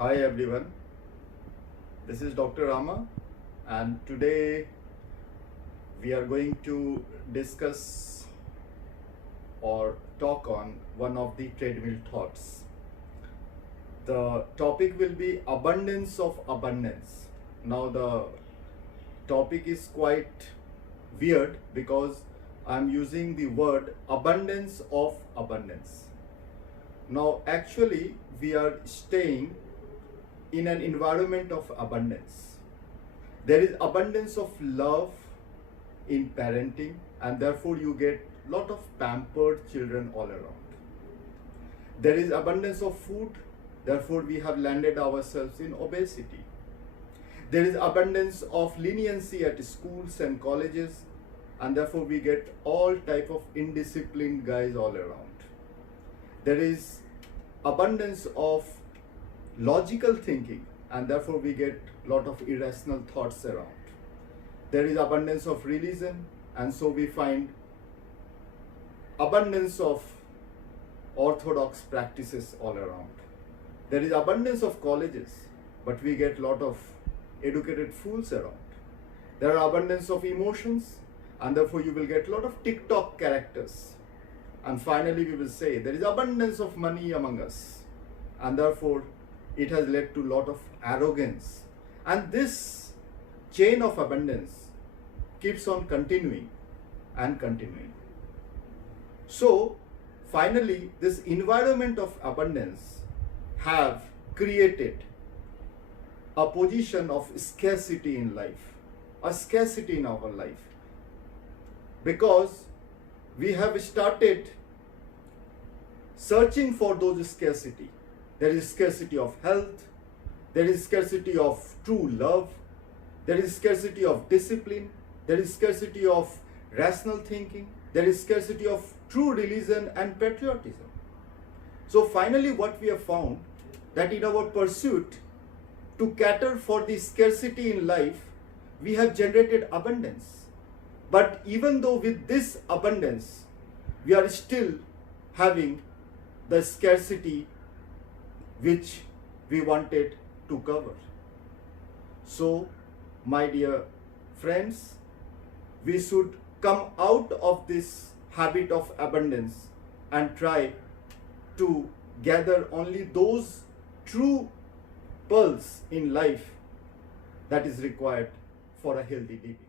Hi everyone, this is Dr. Rama, and today we are going to discuss or talk on one of the treadmill thoughts. The topic will be abundance of abundance. Now the topic is quite weird because I'm using the word abundance of abundance. Now actually we are staying in an environment of abundance. There is abundance of love in parenting, and therefore you get lot of pampered children all around. There is abundance of food, therefore we have landed ourselves in obesity. There is abundance of leniency at schools and colleges, and therefore we get all type of indisciplined guys all around. There is abundance of logical thinking, and therefore we get lot of irrational thoughts around. There is abundance of religion, and so we find abundance of orthodox practices all around. There is abundance of colleges, but we get lot of educated fools around. There are abundance of emotions, and therefore you will get lot of TikTok characters. And finally we will say there is abundance of money among us, and therefore it has led to a lot of arrogance. And this chain of abundance keeps on continuing and continuing. So finally this environment of abundance have created a position of scarcity in life, a scarcity in our life, because we have started searching for those scarcity. There is scarcity of health, there is scarcity of true love, there is scarcity of discipline, there is scarcity of rational thinking, there is scarcity of true religion and patriotism. So finally what we have found, that in our pursuit to cater for the scarcity in life, we have generated abundance. But even though with this abundance, we are still having the scarcity which we wanted to cover. So, my dear friends, we should come out of this habit of abundance and try to gather only those true pearls in life that is required for a healthy living.